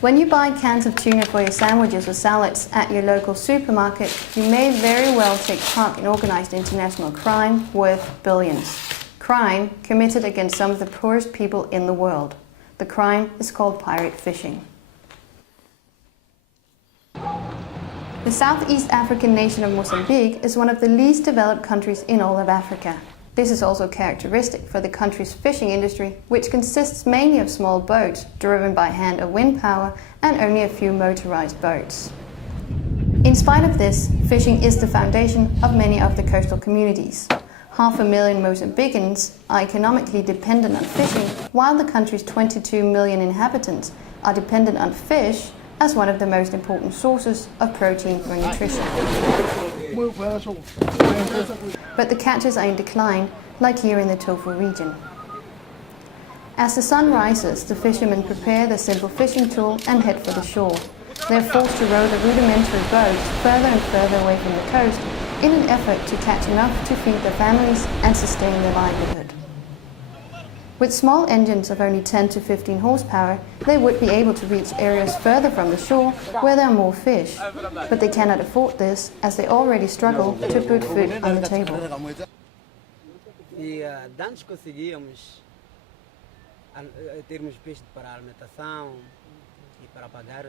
When you buy cans of tuna for your sandwiches or salads at your local supermarket, you may very well take part in organized international crime worth billions. Crime committed against some of the poorest people in the world. The crime is called pirate fishing. The Southeast African nation of Mozambique is one of the least developed countries in all of Africa. This is also characteristic for the country's fishing industry, which consists mainly of small boats driven by hand or wind power and only a few motorized boats. In spite of this, fishing is the foundation of many of the coastal communities. 500,000 Mozambicans are economically dependent on fishing, while the country's 22 million inhabitants are dependent on fish as one of the most important sources of protein for nutrition. But the catches are in decline, like here in the Tofu region. As the sun rises, the fishermen prepare their simple fishing tool and head for the shore. They are forced to row the rudimentary boats further and further away from the coast in an effort to catch enough to feed their families and sustain their livelihood. With small engines of only 10 to 15 horsepower, they would be able to reach areas further from the shore where there are more fish, but they cannot afford this as they already struggle to put food on the table. Antes conseguíamos termos peixe para alimentação e para pagar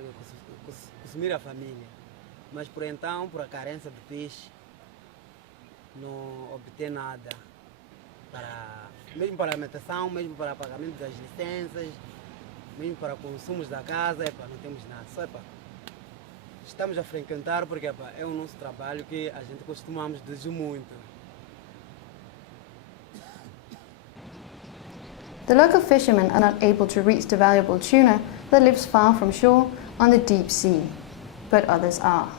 consumir a família, mas por então, por a carência de peixe, não obter nada mesmo para a alimentação, mesmo para pagamento das licenças, mesmo para consumos da casa, não temos nada. Só estamos a frequentar porque é o nosso trabalho que a gente costumamos desde muito. The local fishermen are not able to reach the valuable tuna that lives far from shore on the deep sea, but others are.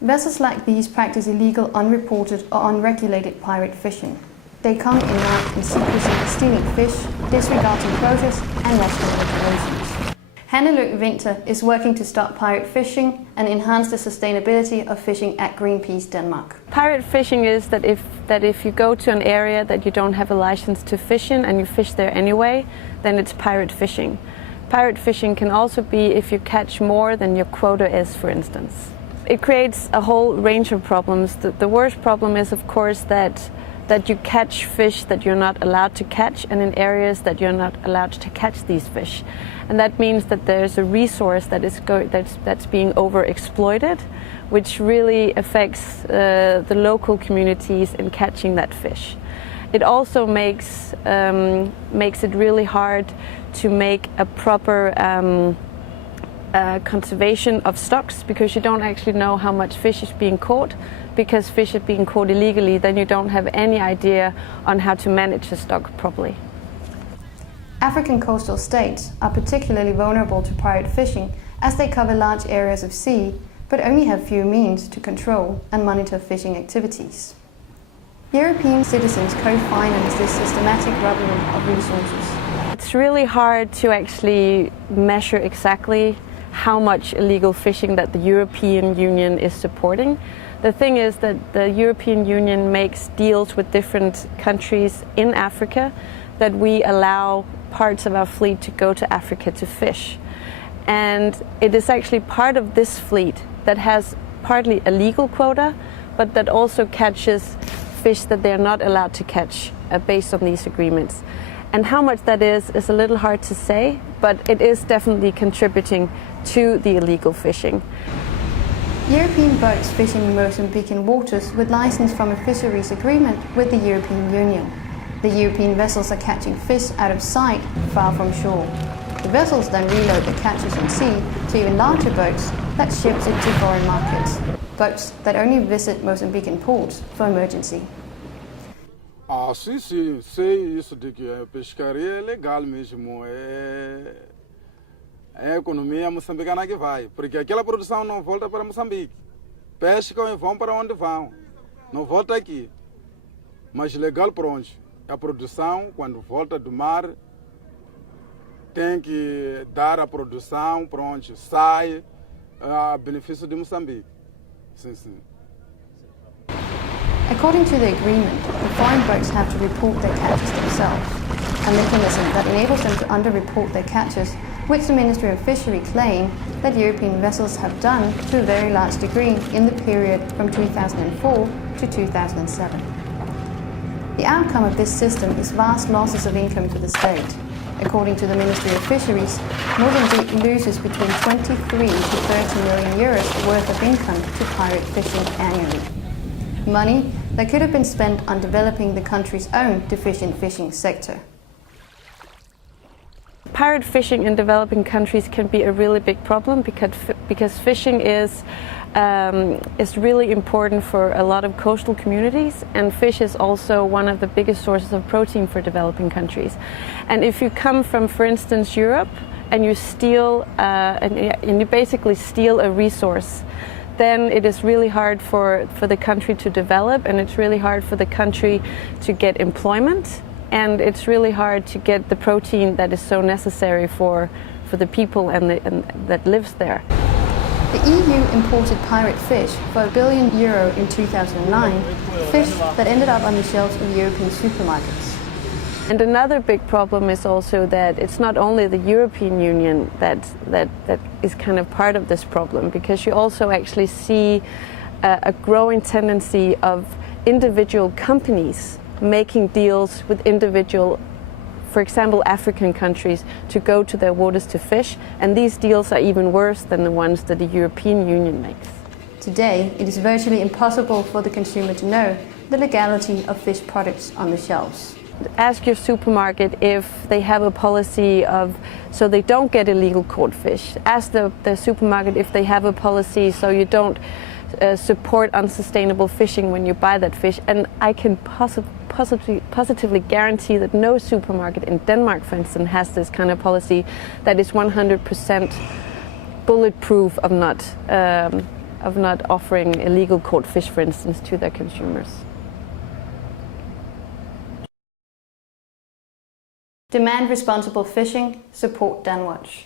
Vessels like these practice illegal, unreported or unregulated pirate fishing. They come in night in secrecy, stealing fish, disregarding quotas and national regulations. Hanneluk Winter is working to stop pirate fishing and enhance the sustainability of fishing at Greenpeace Denmark. Pirate fishing is that if you go to an area that you don't have a license to fish in and you fish there anyway, then it's pirate fishing. Pirate fishing can also be if you catch more than your quota is, for instance. It creates a whole range of problems. The worst problem is, of course, that you catch fish that you're not allowed to catch and in areas that you're not allowed to catch these fish. And that means that there's a resource that's being overexploited, which really affects the local communities in catching that fish. It also makes it really hard to make a proper conservation of stocks, because you don't actually know how much fish is being caught. Because fish are being caught illegally, then you don't have any idea on how to manage the stock properly. African coastal states are particularly vulnerable to pirate fishing as they cover large areas of sea, but only have few means to control and monitor fishing activities. European citizens co-finance this systematic robbery of resources. It's really hard to actually measure exactly how much illegal fishing that the European Union is supporting. The thing is that the European Union makes deals with different countries in Africa that we allow parts of our fleet to go to Africa to fish. And it is actually part of this fleet that has partly a legal quota, but that also catches fish that they are not allowed to catch based on these agreements. And how much that is a little hard to say, but it is definitely contributing to the illegal fishing. European boats fishing in Mozambican waters with license from a fisheries agreement with the European Union. The European vessels are catching fish out of sight, far from shore. The vessels then reload the catches on sea to even larger boats that ships it to foreign markets. Boats that only visit Mozambican ports for emergency. Sim, sei isso de que a pescaria é legal mesmo. É a economia moçambicana que vai, porque aquela produção não volta para Moçambique. Pescam e vão para onde vão, não volta aqui. Mas legal por onde? A produção, quando volta do mar, tem que dar a produção para onde sai a benefício de Moçambique. Sim, sim. According to the agreement, the foreign boats have to report their catches themselves. A mechanism that enables them to underreport their catches which the Ministry of Fishery claim that European vessels have done to a very large degree in the period from 2004 to 2007. The outcome of this system is vast losses of income to the state. According to the Ministry of Fisheries, Mozambique loses between 23 to 30 million euros worth of income to pirate fishing annually. Money that could have been spent on developing the country's own deficient fishing sector. Pirate fishing in developing countries can be a really big problem because fishing is really important for a lot of coastal communities, and fish is also one of the biggest sources of protein for developing countries. And if you come from, for instance, Europe, and you steal and you basically steal a resource, then it is really hard for the country to develop, and it's really hard for the country to get employment, and it's really hard to get the protein that is so necessary for the people and that lives there. The EU imported pirate fish for €1 billion in 2009, fish that ended up on the shelves of European supermarkets. And another big problem is also that it's not only the European Union that is kind of part of this problem, because you also actually see a growing tendency of individual companies making deals with individual, for example, African countries to go to their waters to fish, and these deals are even worse than the ones that the European Union makes. Today, it is virtually impossible for the consumer to know the legality of fish products on the shelves. Ask your supermarket if they have a policy so they don't get illegal caught fish. Ask the supermarket if they have a policy so you don't support unsustainable fishing when you buy that fish, and I can positively guarantee that no supermarket in Denmark, for instance, has this kind of policy that is 100% bulletproof of not offering illegal caught fish, for instance, to their consumers. Demand responsible fishing, support DanWatch.